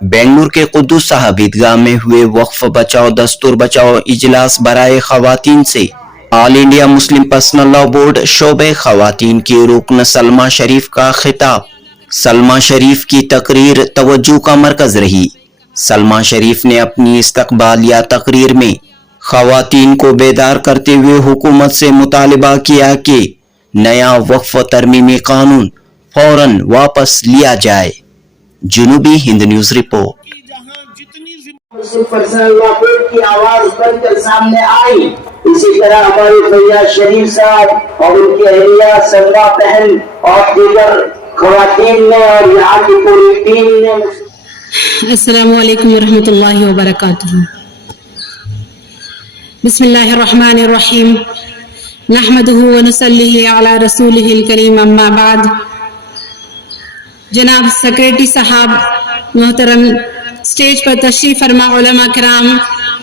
बेंगलुरु के कुद्दूस साहब ईदगाह में हुए वक्फ बचाओ दस्तूर बचाओ इजलास बराए खवातीन से all India Muslim personal law board शोबे खवातीन की रुकन सलमा शरीफ का खिताब। सलमा शरीफ की तकरीर तवज्जो का मरकज रही। सलमा शरीफ ने अपनी इस्तकबालिया तकरीर में खवातीन को बेदार करते हुए हुकूमत से मुतालिबा किया कि नया वक्फ तरमीमी कानून फौरन वापस लिया जाए। जुनूबी Hind news report. Personal law board की आवाज बनकर सामने आई, इसी तरह हमारे फैयाज शरीफ साहब और उनकी अहलिया सलमा बहन और दीगर खवातीन ने और यहाँ की पूरी टीम ने। अस्सलामु अलैकुम वरहमतुल्लाहि वबरकातुहू। बिस्मिल्लाहिर्रहमानिर्रहीम। नहमदुहु व नुसल्ली अला रसूलिहिल करीम, अम्मा बाद। जनाब सेक्रेटरी साहब, मोहतरम स्टेज पर तशरीफ फरमा उलमा किराम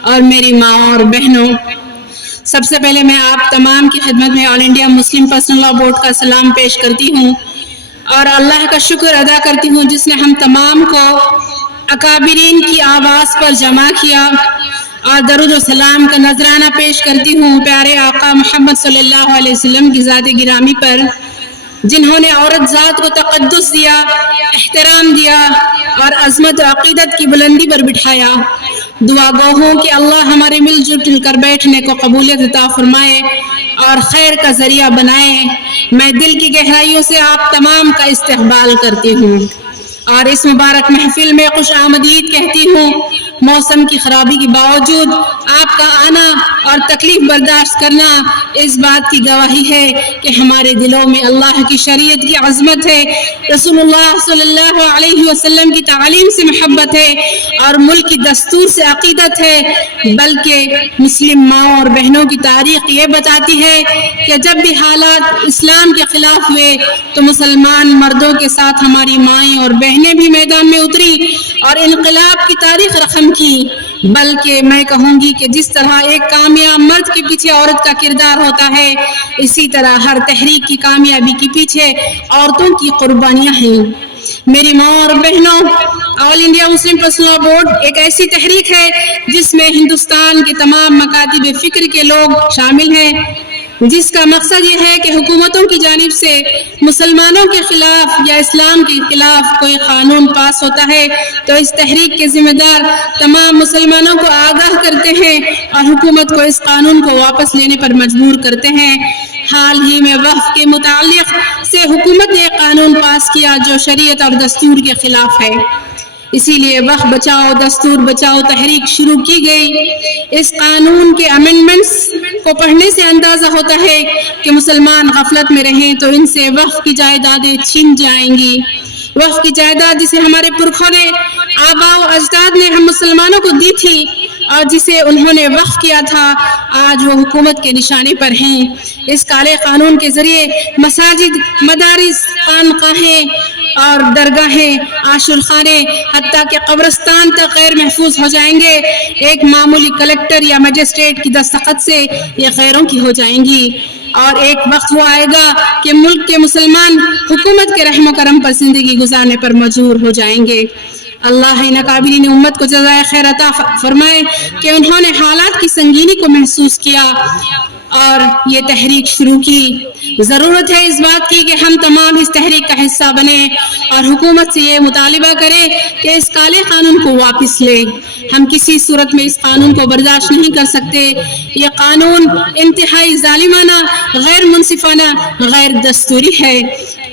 और मेरी माँ और बहनों, सबसे पहले मैं आप तमाम की खिदमत में all India Muslim personal law board का सलाम पेश करती हूँ और अल्लाह का शुक्र अदा करती हूँ जिसने हम तमाम को अकाबिरीन की आवाज़ पर जमा किया और दरूद व सलाम का नजराना पेश करती हूँ प्यारे आका मोहम्मद सल्लल्लाहु अलैहि वसल्लम की ज़ात गिरामी पर, जिन्होंने औरत ज़ात को तक़द्दुस दिया, एहतराम दिया और अज़मत व अक़ीदत की बुलंदी पर बिठाया। दुआ गो हूँ कि अल्लाह हमारे मिलजुल कर बैठने को कबूलियत अता फरमाए और खैर का ज़रिया बनाए। मैं दिल की गहराइयों से आप तमाम का इस्तक़बाल करती हूँ और इस मुबारक महफिल में खुश आमदीद कहती हूँ। मौसम की खराबी के बावजूद आपका आना और तकलीफ बर्दाश्त करना इस बात की गवाही है कि हमारे दिलों में अल्लाह की शरीयत की अज़मत है, रसूलुल्लाह सल्लल्लाहु अलैहि वसल्लम की तालीम से मोहब्बत है और मुल्क की दस्तूर से अक़ीदत है। बल्कि मुस्लिम माँ और बहनों की तारीख़ ये बताती है कि जब भी हालात इस्लाम के ख़िलाफ़ हुए तो मुसलमान मर्दों के साथ हमारी माएँ और बहनें भी मैदान में उतरी और इनक़लाब की तारीख़ रकम की। बल्कि मैं कहूँगी कि जिस तरह एक कामयाब मर्द के पीछे औरत का किरदार होता है, इसी तरह हर तहरीक की कामयाबी के पीछे औरतों की कुर्बानियाँ हैं। मेरी माँ और बहनों, all India Muslim personal law board एक ऐसी तहरीक है जिसमें हिंदुस्तान के तमाम मकातिब फ़िक्र के लोग शामिल हैं, जिसका मकसद ये है कि हुकूमतों की जानिब से मुसलमानों के खिलाफ या इस्लाम के खिलाफ कोई कानून पास होता है तो इस तहरीक के जिम्मेदार तमाम मुसलमानों को आगाह करते हैं और हुकूमत को इस कानून को वापस लेने पर मजबूर करते हैं। हाल ही में वक्फ के मुतालिक से हुकूमत ने एक कानून पास किया जो शरीयत और दस्तूर के खिलाफ है, इसीलिए वक्फ बचाओ दस्तूर बचाओ तहरीक शुरू की गई। इस कानून के अमेंडमेंट्स को पढ़ने से अंदाज़ा होता है कि मुसलमान गफलत में रहें तो इनसे वक्फ की जायदादें छीन जाएंगी। वक्फ की जायदाद जिसे हमारे पुरखों ने, आबा व अजदाद ने हम मुसलमानों को दी थी और जिसे उन्होंने वक्फ किया था, आज वो हुकूमत के निशाने पर हैं। इस काले कानून के ज़रिए मसाजिद, मदारिस, खानकाहें और दरगाहें, आशुरखाने, हत्ता के कब्रिस्तान तक गैर महफूज हो जाएंगे। एक मामूली कलेक्टर या मजिस्ट्रेट की दस्तखत से ये गैरों की हो जाएंगी और एक वक्त वो आएगा कि मुल्क के मुसलमान हुकूमत के रहम करम पर जिंदगी गुजारने पर मजबूर हो जाएंगे। अल्लाह इन काबिरीन उम्मत को जज़ाए खैर अता फरमाए कि उन्होंने हालात की संगीनी को महसूस किया और ये तहरीक शुरू की। ज़रूरत है इस बात की कि हम तमाम इस तहरीक का हिस्सा बने और हुकूमत से ये मुतालिबा करें कि इस काले कानून को वापस ले। हम किसी सूरत में इस कानून को बर्दाश्त नहीं कर सकते। ये कानून इंतहाई जालिमाना, गैर मुनसिफाना, गैर दस्तूरी है,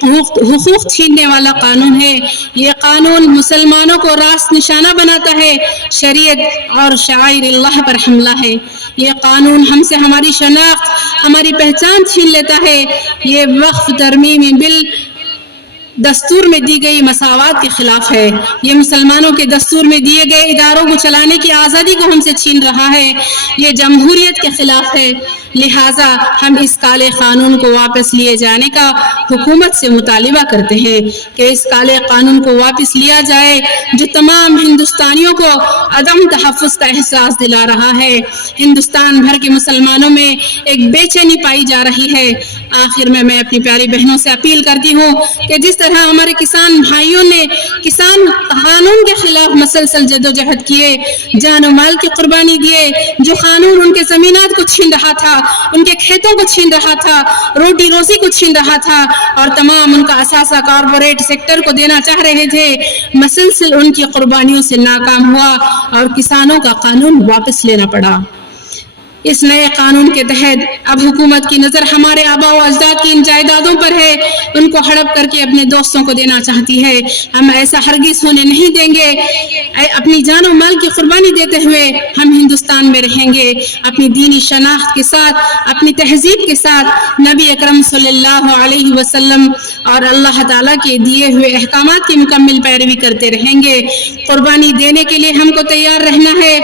हुकूक छीनने वाला कानून है। ये कानून मुसलमानों को रास्त निशाना बनाता है, शरीयत और शाइर अल्लाह पर हमला है। ये कानून हमसे हमारी शनाख्त, हमारी पहचान छीन लेता है। ये वक्फ तरमीमी बिल दस्तूर में दी गई मसावात के खिलाफ है। ये मुसलमानों के दस्तूर में दिए गए इदारों को चलाने की आज़ादी को हमसे छीन रहा है। ये जमहूरियत के खिलाफ है। لہٰذا ہم اس کالے قانون کو واپس لیے جانے کا حکومت سے مطالبہ کرتے ہیں کہ اس کالے قانون کو واپس لیا جائے جو تمام ہندوستانیوں کو عدم تحفظ کا احساس دلا رہا ہے۔ ہندوستان بھر کے مسلمانوں میں ایک بے چینی پائی جا رہی ہے۔ آخر میں اپنی پیاری بہنوں سے اپیل کرتی ہوں کہ جس طرح ہمارے کسان بھائیوں نے کسان قانون کے خلاف مسلسل جدوجہد کیے، جان و مال کی قربانی دیے، جو قانون ان کے زمینات کو چھین رہا تھا، ان کے کھیتوں کو چھین رہا تھا، روٹی روزی کو چھین رہا تھا اور تمام ان کا اثاثہ کارپوریٹ سیکٹر کو دینا چاہ رہے تھے، مسلسل ان کی قربانیوں سے ناکام ہوا اور کسانوں کا قانون واپس لینا پڑا۔ اس نئے قانون کے تحت اب حکومت کی نظر ہمارے آباء و اجداد کی ان جائیدادوں پر ہے، ان کو ہڑپ کر کے اپنے دوستوں کو دینا چاہتی ہے۔ ہم ایسا ہرگز ہونے نہیں دیں گے۔ اپنی جان و مال کی قربانی دیتے ہوئے ہم ہندوستان میں رہیں گے، اپنی دینی شناخت کے ساتھ، اپنی تہذیب کے ساتھ، نبی اکرم صلی اللہ علیہ وسلم اور اللہ تعالیٰ کے دیے ہوئے احکامات کی مکمل پیروی کرتے رہیں گے۔ قربانی دینے کے لیے ہم کو تیار رہنا ہے۔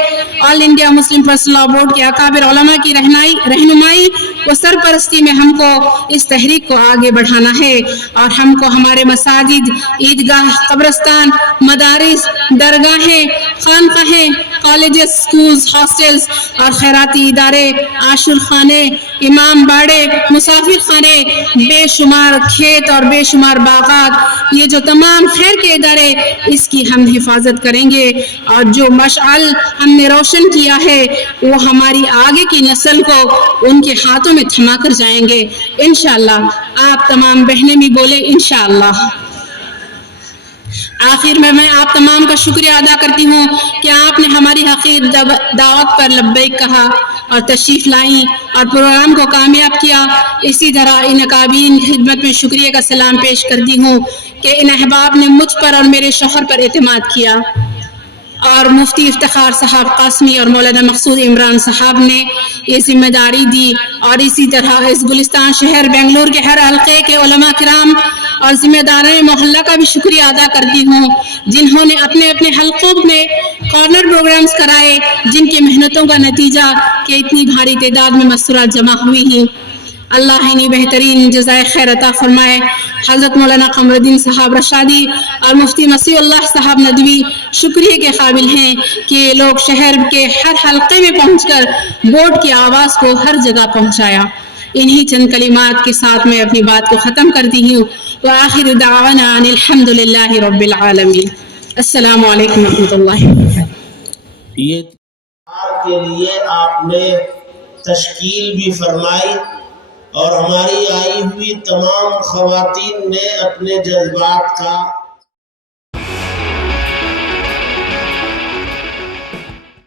All India Muslim personal law board کے اکابر علماء کی رہنمائی و سرپرستی میں ہم کو اس تحریک کو آگے بڑھانا ہے اور ہم کو ہمارے مساجد، عیدگاہ، قبرستان، مدارس، درگاہیں، خانقاہیں، کالجز، سکولز، ہاسٹلز اور خیراتی ادارے، عاشور خانے، امام باڑے، مسافر خانے، بے شمار کھیت اور بے شمار باغات، یہ جو تمام خیر کے ادارے، اس کی ہم حفاظت کریں گے اور جو مشعل ہم نے روشن کیا ہے وہ ہماری آگے کی نسل کو ان کے ہاتھوں میں تھما کر جائیں گے انشاءاللہ۔ آپ تمام بہنیں بھی بولے انشاءاللہ۔ آخر میں آپ تمام کا شکریہ ادا کرتی ہوں کہ آپ نے ہماری حقیر دعوت پر لبیک کہا اور تشریف لائیں اور پروگرام کو کامیاب کیا۔ اسی طرح ان اکابرین کی خدمت میں شکریہ کا سلام پیش کرتی ہوں کہ ان احباب نے مجھ پر اور میرے شوہر پر اعتماد کیا اور مفتی افتخار صاحب قاسمی اور مولانا مقصود عمران صاحب نے یہ ذمہ داری دی، اور اسی طرح اس گلستان شہر بنگلور کے ہر حلقے کے علماء کرام اور ذمہ داران محلہ کا بھی شکریہ ادا کرتی ہوں جنہوں نے اپنے اپنے حلقوں میں کارنر پروگرامز کرائے، جن کی محنتوں کا نتیجہ کہ اتنی بھاری تعداد میں مستورات جمع ہوئی ہیں۔ اللہ انہی بہترین جزائے خیر عطا فرمائے۔ حضرت مولانا قمر الدین صاحب رشادی اور مفتی مسیح اللہ صاحب ندوی شکریہ کے قابل ہیں کہ یہ لوگ شہر کے ہر حلقے میں پہنچ کر بورڈ کی آواز کو ہر جگہ پہنچایا۔ انہی چند کلمات کے ساتھ میں اپنی بات کو ختم کرتی ہوں۔ وآخر دعوانا ان الحمد للہ رب العالمین۔ السلام علیکم ورحمۃ اللہ وبرکاتہ۔ یہ کے لیے آپ نے تشکیل بھی فرمائی اور ہماری آئی ہوئی تمام خواتین نے اپنے جذبات کا